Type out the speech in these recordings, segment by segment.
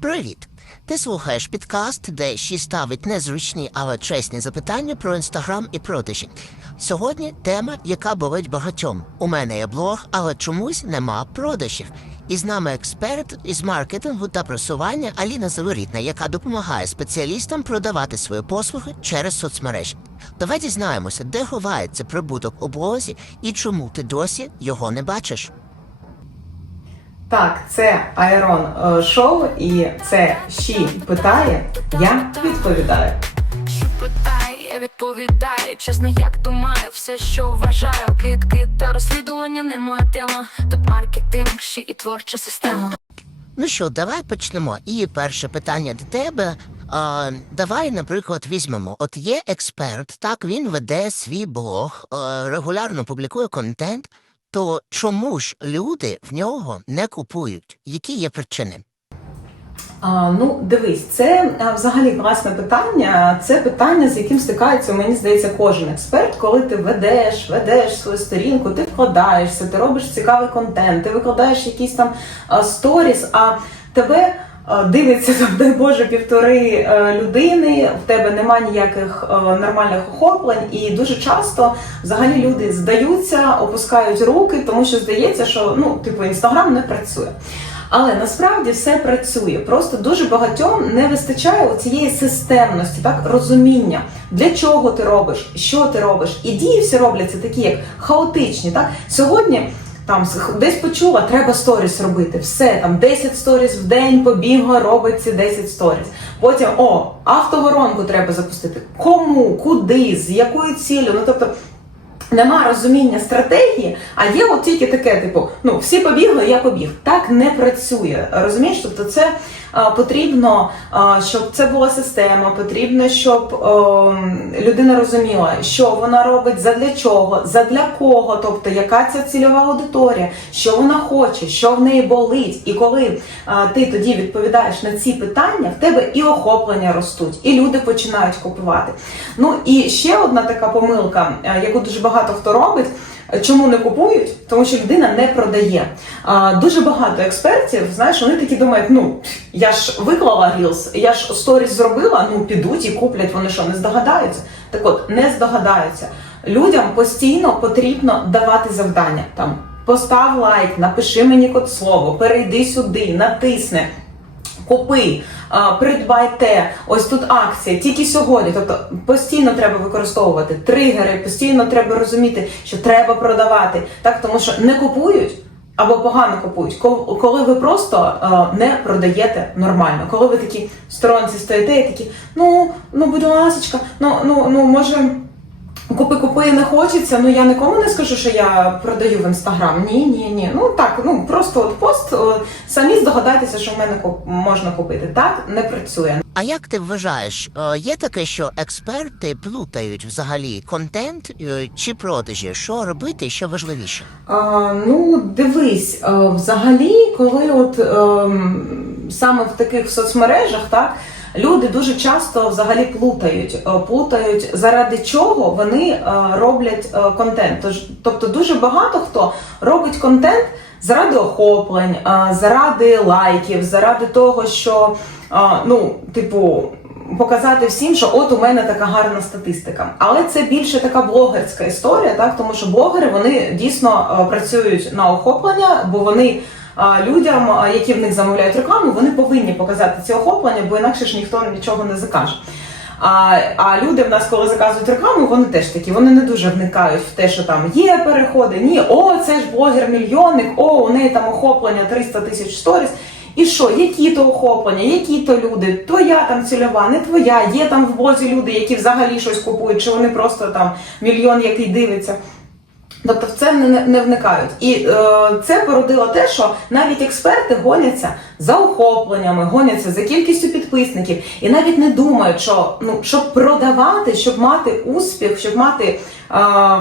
Привіт! Ти слухаєш підкаст, де ще ставить незручні, але чесні запитання про інстаграм і продажі. Сьогодні тема, яка болить багатьом. У мене є блог, але чомусь нема продажів. І з нами експерт із маркетингу та просування Аліна Заворітна, яка допомагає спеціалістам продавати свої послуги через соцмережі. Давай дізнаємося, де ховається прибуток у блозі і чому ти досі його не бачиш. Так, це Айрон е, Шоу, і це Щі питає, я відповідаю. Що питає, я відповідаю, чесно, як думаю, все, що вважаю, кидки та розслідування не моя тема. Тут маркетинг, ще і творча система. Ну що, давай почнемо. І перше питання до тебе. А, давай, наприклад, візьмемо. От є експерт, так він веде свій блог, е, регулярно публікує контент. То чому ж люди в нього не купують? Які є причини? А, ну, дивись, це взагалі класне питання. Це питання, з яким стикається, мені здається, кожен експерт, коли ти ведеш, ведеш свою сторінку, ти вкладаєшся, ти робиш цікавий контент, ти викладаєш якісь там сторіс, а тебе. А, Дивиться дай Боже, півтори е, людини, в тебе нема ніяких е, нормальних охоплень, і дуже часто взагалі люди здаються, опускають руки, тому що здається, що ну, типу, інстаграм не працює. Але насправді все працює. Просто дуже багатьом не вистачає цієї системності, так розуміння, для чого ти робиш, що ти робиш. І дії всі робляться такі, як хаотичні. Так сьогодні там десь почула, треба сторіс робити. Все там 10 сторіс в день побігла, робить ці 10 сторіс. Потім о, автоворонку треба запустити. Кому, куди, з якою ціллю? Ну тобто. Нема розуміння стратегії, а є от тільки таке, типу, ну всі побігли, я побіг. Так не працює. Розумієш? Тобто це потрібно, щоб це була система, потрібно, щоб ем, людина розуміла, що вона робить, задля чого, задля кого, тобто яка ця цільова аудиторія, що вона хоче, що в неї болить. І коли ти тоді відповідаєш на ці питання, в тебе і охоплення ростуть, і люди починають купувати. Ну і ще одна така помилка, е, яку дуже багато хто робить. Чому не купують? Тому що людина не продає. А, дуже багато експертів, знаєш, вони такі думають: ну я ж виклала Reels, я ж сторіс зробила, ну підуть і куплять, вони що не здогадаються. Так от не здогадаються. Людям постійно потрібно давати завдання там. Постав лайк, напиши мені код слово, перейди сюди, натисни купи, а, придбай те, ось тут акція, тільки сьогодні. Тобто постійно треба використовувати тригери, постійно треба розуміти, що треба продавати. Так, тому що не купують. Або погано купують, Ко- коли ви просто не продаєте нормально, коли ви такі сторонці стоїте і такі, ну ну будь ласочка, ну ну ну може Купи купи не хочеться. Ну я нікому не скажу, що я продаю в інстаграм. Ні, ні, ні. Ну так, ну просто от пост о, самі здогадайтеся, що в мене можна купити. Так не працює. А як ти вважаєш, е, є таке, що експерти плутають взагалі контент е, чи продажі? Що робити, що важливіше? А, ну, дивись, е, взагалі, коли от ем, саме в таких соцмережах, так. Люди дуже часто взагалі плутають, е, плутають заради чого вони е, роблять е, контент. Тобто дуже багато хто робить контент заради охоплень, заради лайків, заради того, що ну, типу, показати всім, що от у мене така гарна статистика. Але це більше така блогерська історія, так тому що блогери вони дійсно працюють на охоплення, бо вони. Людям, які в них замовляють рекламу, вони повинні показати ці охоплення, бо інакше ж ніхто нічого не закаже. А, а люди в нас, коли заказують рекламу, вони теж такі, вони не дуже вникають в те, що там є переходи. Ні, о, це ж блогер-мільйонник, о, у неї там охоплення 300 тисяч сторіс. І що, які то охоплення, які то люди, твоя там цільова, не твоя, є там в блозі люди, які взагалі щось купують, чи вони просто там мільйон, який дивиться. Тобто в це не, не вникають. І е, це породило те, що навіть експерти гоняться за охопленнями, гоняться за кількістю підписників і навіть не думають, що ну щоб продавати, щоб мати успіх, щоб мати е,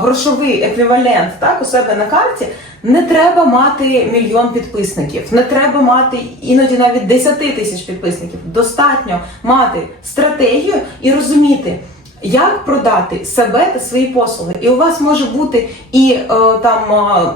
грошовий еквівалент так у себе на карті, не треба мати мільйон підписників, не треба мати іноді навіть 10 тисяч підписників. Достатньо мати стратегію і розуміти. Як продати себе та свої послуги? І у вас може бути і е, там е,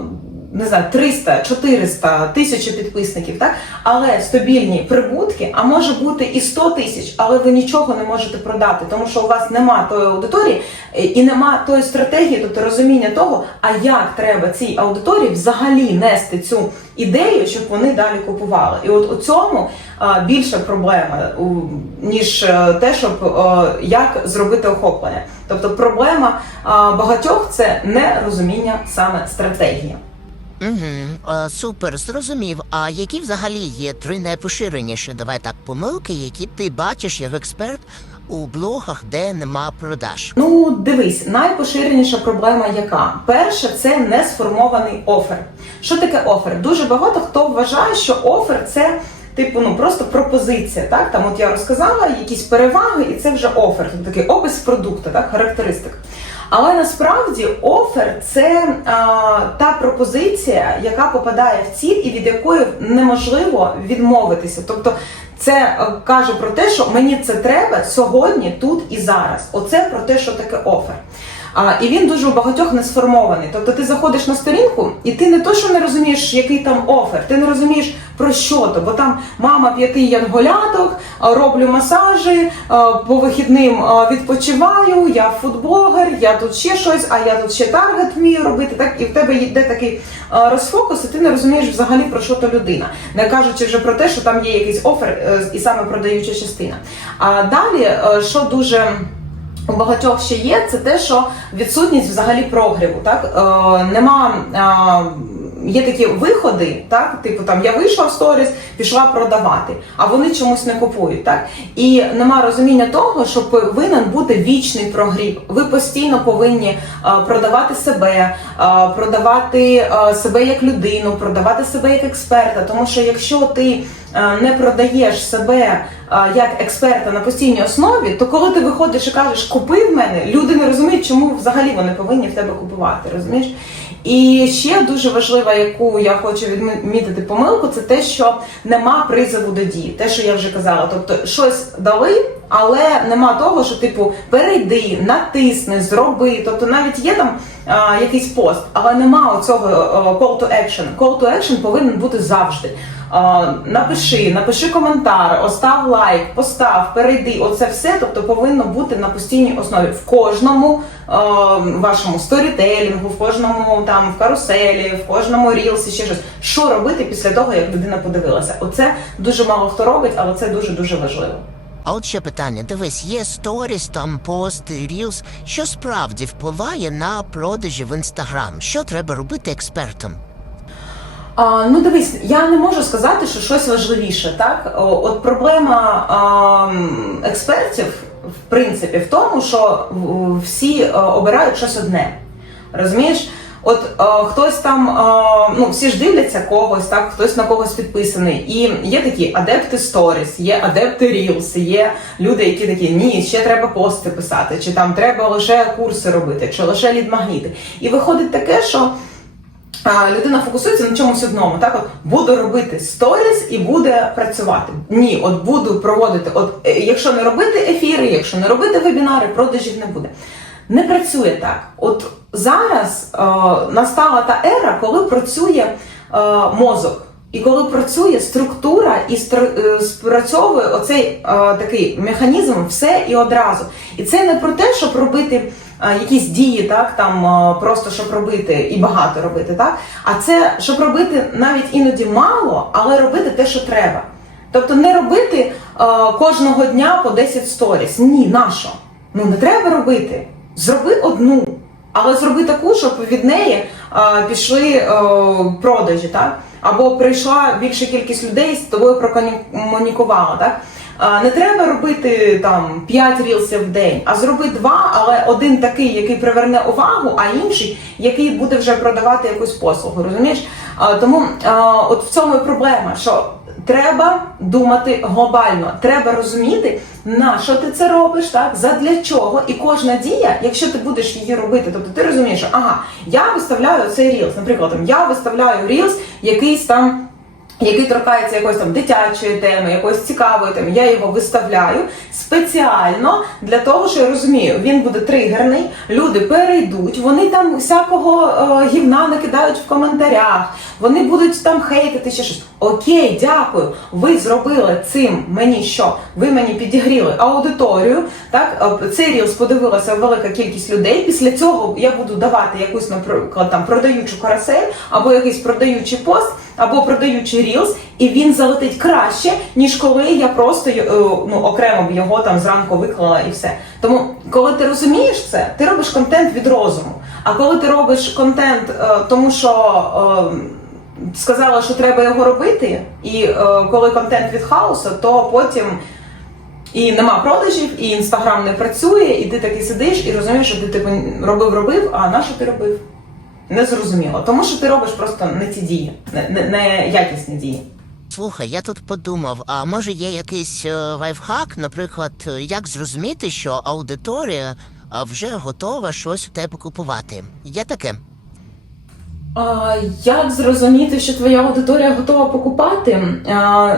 не знаю, 300, 400, тисячу підписників, так? але стабільні прибутки, а може бути і 100 тисяч, але ви нічого не можете продати, тому що у вас нема тої аудиторії е, і нема тої стратегії, тобто розуміння того, а як треба цій аудиторії взагалі нести цю ідею, щоб вони далі купували. І от у цьому а, більша проблема, ніж е, те, щоб е, як зробити охоплення. Тобто проблема багатьох це нерозуміння саме стратегії. Угу, е, супер, зрозумів. А які взагалі є три найпоширеніші, давай так, помилки, які ти бачиш як експерт у блогах, де нема продаж? Ну, дивись, найпоширеніша проблема яка? Перше, це не сформований офер. Що таке офер? Дуже багато хто вважає, що офер це. Типу, ну просто пропозиція, так там, от я розказала якісь переваги, і це вже офер, тобто такий опис продукту, так, характеристик. Але насправді офер це а, та пропозиція, яка попадає в ціль і від якої неможливо відмовитися. Тобто це е, каже про те, що мені це треба сьогодні, тут і зараз. Оце про те, що таке офер. А, і він дуже у багатьох не сформований. Тобто ти заходиш на сторінку, і ти не то, що не розумієш, який там офер, ти не розумієш про що то, бо там мама п'яти янголяток, роблю масажі, по вихідним відпочиваю, я фудблогер, я тут ще щось, а я тут ще таргет вмію робити. Так і в тебе йде такий розфокус, і ти не розумієш взагалі про що то людина, не кажучи вже про те, що там є якийсь офер е, і саме продаюча частина. А далі, е, що дуже у багатьох ще є, це те, що відсутність взагалі прогріву. Так? Е, нема, е, є такі виходи, так? типу там я вийшла в сторіс, пішла продавати, а вони чомусь не купують. Так? І нема розуміння того, що повинен бути вічний прогрів. Ви постійно повинні е, продавати себе, е, продавати е, себе як людину, продавати себе як експерта. Тому що якщо ти не продаєш себе як експерта на постійній основі, то коли ти виходиш і кажеш купи в мене, люди не розуміють, чому взагалі вони повинні в тебе купувати. Розумієш? І ще дуже важлива, яку я хочу відмітити помилку, це те, що нема призову до дії. Те, що я вже казала. Тобто щось дали, але нема того, що типу перейди, натисни, зроби. Тобто навіть є там а, якийсь пост, але нема оцього а, call to action. Call to action повинен бути завжди. А, напиши, напиши коментар, остав лайк, постав, перейди. Оце все, тобто повинно бути на постійній основі в кожному а, вашому сторітелінгу, в кожному там в каруселі, в кожному рілсі, ще щось. Що робити після того, як людина подивилася? Оце дуже мало хто робить, але це дуже дуже важливо. А от ще питання: дивись, є сторіс, там пости, рілс, що справді впливає на продажі в інстаграм. Що треба робити експертам? А, ну дивись, я не можу сказати, що щось важливіше. Так, от проблема а, експертів, в принципі, в тому, що всі е, обирають щось одне. Розумієш? От е, хтось там, е, ну всі ж дивляться когось, так хтось на когось підписаний. І є такі адепти сторіс, є адепти Reels, є люди, які такі ні, ще треба пости писати, чи там треба лише курси робити, чи лише лідмагніти. І виходить таке, що а, людина фокусується на чомусь одному. Так, от буду робити сторіс і буде працювати. Ні, от буду проводити. От е, якщо не робити ефіри, якщо не робити вебінари, продажів не буде. Не працює так. От зараз е, настала та ера, коли працює е, мозок. І коли працює структура і е, спрацьовує оцей е, такий механізм все і одразу. І це не про те, щоб робити е, якісь дії, так там е, просто щоб робити і багато робити, так а це щоб робити навіть іноді мало, але робити те, що треба. Тобто не робити е, кожного дня по 10 сторіс. Ні, нащо? Ну не треба робити. Зроби одну, але зроби таку, щоб від неї е, пішли е, продажі, так? Або прийшла більша кількість людей з тобою прокомунікувала, так? Не треба робити там 5 рілсів в день, а зроби два, але один такий, який приверне увагу, а інший, який буде вже продавати якусь послугу. Розумієш? Тому от в цьому і проблема, що треба думати глобально, треба розуміти, на що ти це робиш, так? Задля чого, і кожна дія, якщо ти будеш її робити, тобто ти розумієш, що ага, я виставляю цей рілс, наприклад, я виставляю рілс якийсь там. Який торкається якоїсь там дитячої теми, якоїсь цікавої теми, я його виставляю спеціально для того, що я розумію, він буде тригерний, люди перейдуть, вони там всякого е, гівна накидають в коментарях, вони будуть там хейтити чи щось. Окей, дякую. Ви зробили цим мені що? Ви мені підігріли аудиторію. Так, цей рілс подивилася велика кількість людей. Після цього я буду давати якусь, наприклад, там продаючу карусель, або якийсь продаючий пост, або продаючий рілс, і він залетить краще, ніж коли я просто е, ну, окремо б його там зранку виклала і все. Тому, коли ти розумієш це, ти робиш контент від розуму. А коли ти робиш контент, е, тому що. е, Сказала, що треба його робити, і коли контент від хаосу, то потім і нема продажів, і інстаграм не працює, і ти таки сидиш і розумієш, що ти типу робив, робив, а на що ти робив? Не зрозуміло. Тому що ти робиш просто не ті дії, не, не, не якісні дії. Слухай, я тут подумав, а може є якийсь е, лайфхак, наприклад, як зрозуміти, що аудиторія вже готова щось у тебе купувати? Є таке? А, як зрозуміти, що твоя аудиторія готова покупати? А,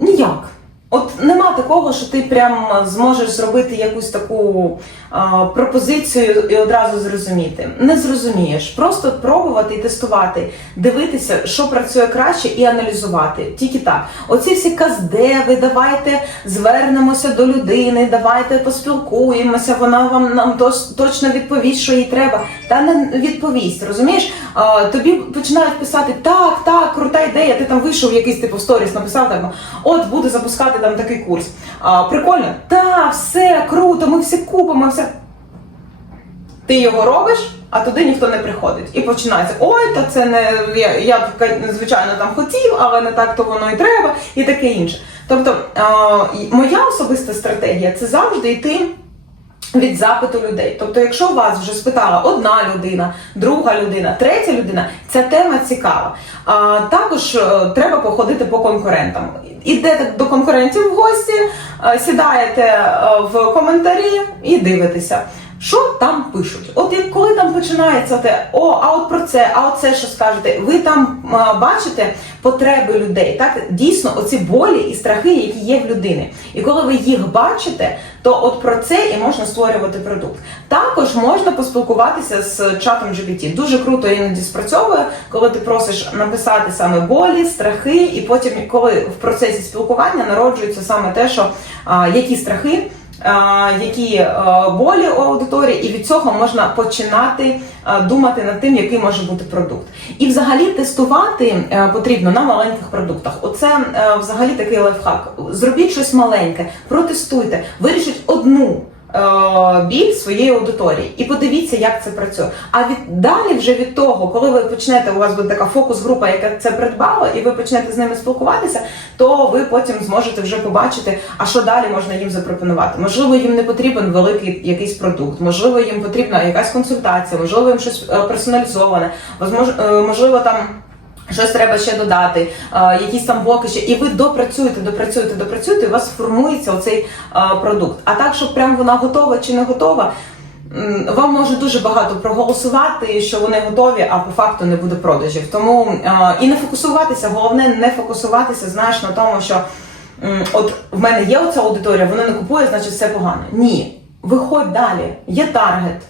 ніяк. От нема такого, що ти прям зможеш зробити якусь таку а, пропозицію і одразу зрозуміти. Не зрозумієш. Просто пробувати і тестувати, дивитися, що працює краще, і аналізувати. Тільки так. Оці всі каздеви, давайте звернемося до людини, давайте поспілкуємося, вона вам нам точно відповість, що їй треба. Та не відповість, розумієш? А, тобі починають писати так, так, крута ідея. Ти там вийшов якийсь типу сторіс, написав так, от буду запускати там такий курс. А, прикольно, та все круто, ми всі купимо, все. Ти його робиш, а туди ніхто не приходить. І починається: ой, та це не я, я б, звичайно там хотів, але не так то воно і треба, і таке інше. Тобто, а, моя особиста стратегія це завжди йти. Від запиту людей. Тобто, якщо вас вже спитала одна людина, друга людина, третя людина, ця тема цікава. А також е, треба походити по конкурентам. Ідете до конкурентів в гості, е, сідаєте е, в коментарі і дивитеся. Що там пишуть? От як коли там починається те, о, а от про це, а от це що скажете? Ви там а, бачите потреби людей, так дійсно оці болі і страхи, які є в людини. І коли ви їх бачите, то от про це і можна створювати продукт. Також можна поспілкуватися з чатом GPT. Дуже круто іноді спрацьовує, коли ти просиш написати саме болі, страхи, і потім, коли в процесі спілкування народжується саме те, що а, які страхи. Які е, болі у аудиторії, і від цього можна починати е, думати над тим, який може бути продукт. І взагалі тестувати е, потрібно на маленьких продуктах. Оце взагалі такий лайфхак. Зробіть щось маленьке, протестуйте, вирішіть одну. Е, Біль своєї аудиторії і подивіться, як це працює. А від далі, вже від того, коли ви почнете, у вас буде така фокус-група, яка це придбала, і ви почнете з ними спілкуватися, то ви потім зможете вже побачити, а що далі можна їм запропонувати. Можливо, їм не потрібен великий якийсь продукт, можливо, їм потрібна якась консультація, можливо, їм щось е, персоналізоване, е, можливо, там. Щось треба ще додати, е, якісь там блоки ще, і ви допрацюєте, допрацюєте, допрацюєте, і у вас формується оцей е, продукт. А так, щоб прям вона готова чи не готова, вам може дуже багато проголосувати, що вони готові, а по факту не буде продажів. Тому е, і не фокусуватися, головне не фокусуватися, знаєш, на тому, що от в мене є оця аудиторія, вона не купує, значить все погано. Ні, виходь далі, є таргет.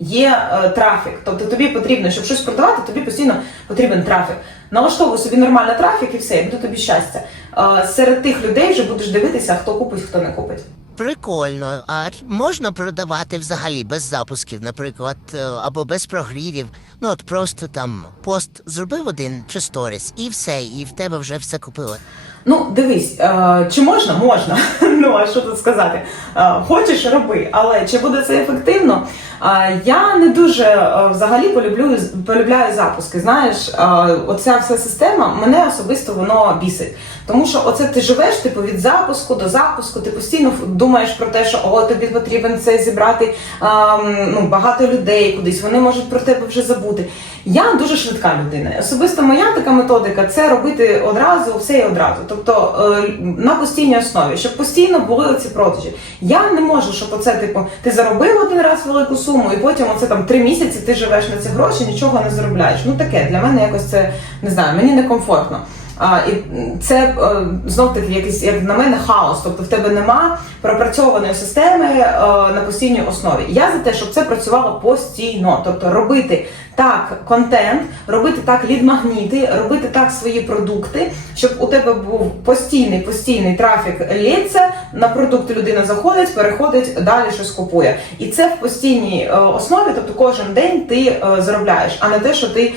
Є е, трафік, тобто тобі потрібно, щоб щось продавати, тобі постійно потрібен трафік. Налаштовуй собі нормально трафік і все, і буде тобі щастя. Е, серед тих людей вже будеш дивитися, хто купить, хто не купить. Прикольно. А можна продавати взагалі без запусків, наприклад, е, або без прогрівів. Ну от просто там пост зробив один чи сторіс, і все, і в тебе вже все купили. Ну, дивись, е, чи можна? Можна. Ну, а що тут сказати? Е, хочеш, роби, але чи буде це ефективно? Е, я не дуже е, взагалі полюблю, полюбляю запуски. Знаєш, е, оця вся система мене особисто воно бісить. Тому що оце ти живеш типу від запуску до запуску, ти постійно думаєш про те, що о, тобі потрібен це зібрати ем, ну, багато людей кудись, вони можуть про тебе вже забути. Я дуже швидка людина. Особисто моя така методика це робити одразу все і одразу. Тобто е, на постійній основі, щоб постійно були ці продажі. Я не можу, щоб оце, типу, ти заробив один раз велику суму, і потім оце там три місяці ти живеш на ці гроші, нічого не заробляєш. Ну таке для мене якось це не знаю, мені некомфортно. А, і це е, знов таки якийсь, як на мене, хаос. Тобто в тебе нема пропрацьованої системи а, на постійній основі. Я за те, щоб це працювало постійно, тобто робити так контент, робити так лід-магніти, робити так свої продукти, щоб у тебе був постійний постійний трафік лється, на продукти людина заходить, переходить далі щось купує. І це в постійній е, основі, тобто кожен день ти е, заробляєш, а не те, що ти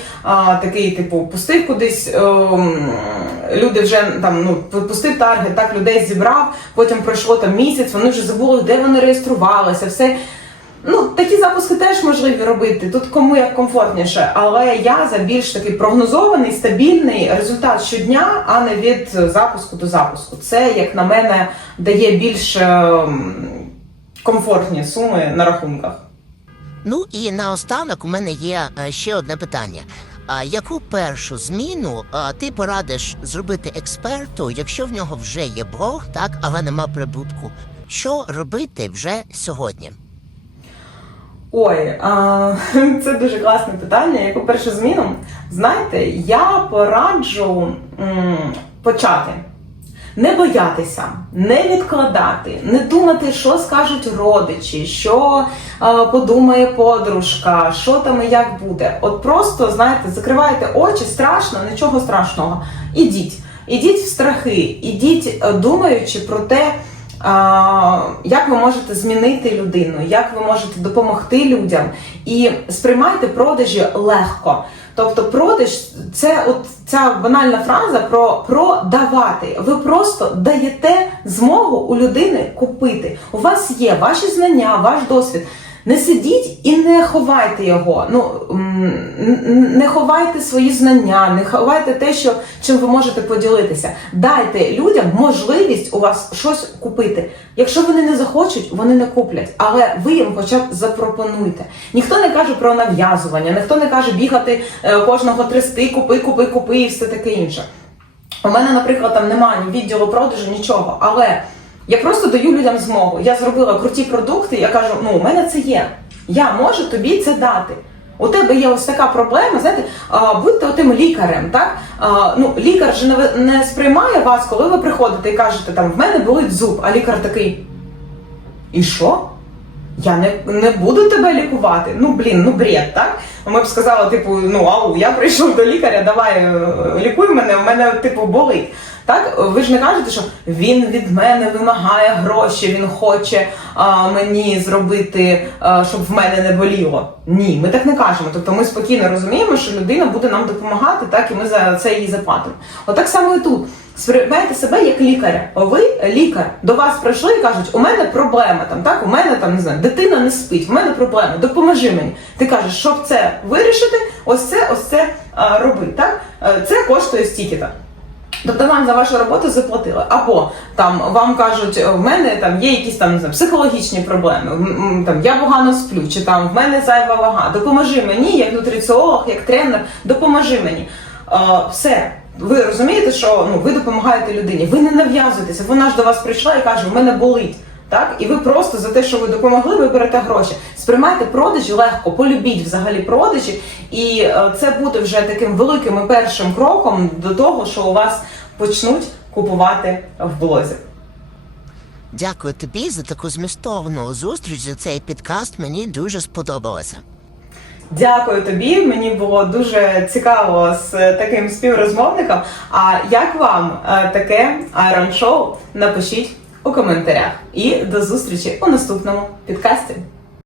такий, типу, пустив кудись. е, Люди вже там ну пустив таргет, так людей зібрав. Потім пройшло там місяць. Вони вже забули, де вони реєструвалися. Все ну такі запуски теж можливі робити. Тут кому як комфортніше, але я за більш такий прогнозований, стабільний результат щодня, а не від запуску до запуску. Це як на мене дає більш ем, комфортні суми на рахунках. Ну і наостанок у мене є е, ще одне питання. А яку першу зміну а, ти порадиш зробити експерту, якщо в нього вже є блог, так, але нема прибутку? Що робити вже сьогодні? Ой, це дуже класне питання. Яку першу зміну? Знаєте, я пораджу почати. Не боятися, не відкладати, не думати, що скажуть родичі, що е, подумає подружка, що там і як буде. От просто знаєте, закривайте очі, страшно, нічого страшного. Ідіть, ідіть в страхи, ідіть, е, думаючи про те, як ви можете змінити людину, як ви можете допомогти людям, і сприймайте продажі легко. Тобто, продаж це от ця банальна фраза про продавати. Ви просто даєте змогу у людини купити. У вас є ваші знання, ваш досвід. Не сидіть і не ховайте його. Ну не ховайте свої знання, не ховайте те, що чим ви можете поділитися. Дайте людям можливість у вас щось купити. Якщо вони не захочуть, вони не куплять. Але ви їм хоча б запропонуйте. Ніхто не каже про нав'язування, ніхто не каже бігати е, кожного трясти, купи, купи, купи і все таке інше. У мене, наприклад, там немає ні відділу продажу, нічого. Але я просто даю людям змогу. Я зробила круті продукти, я кажу, ну у мене це є. Я можу тобі це дати. У тебе є ось така проблема, знаєте, будьте отим лікарем, так? Ну, лікар же не, сприймає вас, коли ви приходите і кажете, там в мене болить зуб, а лікар такий. І що? Я не, не буду тебе лікувати. Ну блін, ну бред, так? Ми б сказали, типу, ну ау, я прийшов до лікаря, давай е, лікуй мене, в мене типу болить. Так, ви ж не кажете, що він від мене вимагає гроші, він хоче а, мені зробити, а, щоб в мене не боліло. Ні, ми так не кажемо. Тобто ми спокійно розуміємо, що людина буде нам допомагати, так і ми за це їй заплатимо. Отак само і тут. Сприймайте себе як лікаря. Ви лікар. До вас прийшли і кажуть, у мене проблема там, так, у мене там не знаю, дитина не спить, у мене проблема, допоможи мені. Ти кажеш, щоб це вирішити, ось це, ось це роби. Так? Е, Це коштує стільки-то. Тобто вам за вашу роботу заплатили. Або там вам кажуть, в мене там є якісь там не знаю, психологічні проблеми. Там я погано сплю, чи там в мене зайва вага. Допоможи мені, як нутриціолог, як тренер, допоможи мені. Е, все. Ви розумієте, що ну ви допомагаєте людині. Ви не нав'язуєтеся. Вона ж до вас прийшла і каже, в мене болить. Так, і ви просто за те, що ви допомогли, ви берете гроші. Сприймайте продажі легко, полюбіть взагалі продажі, і е, це буде вже таким великим і першим кроком до того, що у вас почнуть купувати в блозі. Дякую тобі за таку змістовну зустріч. За цей підкаст мені дуже сподобалося. Дякую тобі. Мені було дуже цікаво з е, таким співрозмовником. А як вам е, таке Iron Show? Напишіть у коментарях. І до зустрічі у наступному підкасті.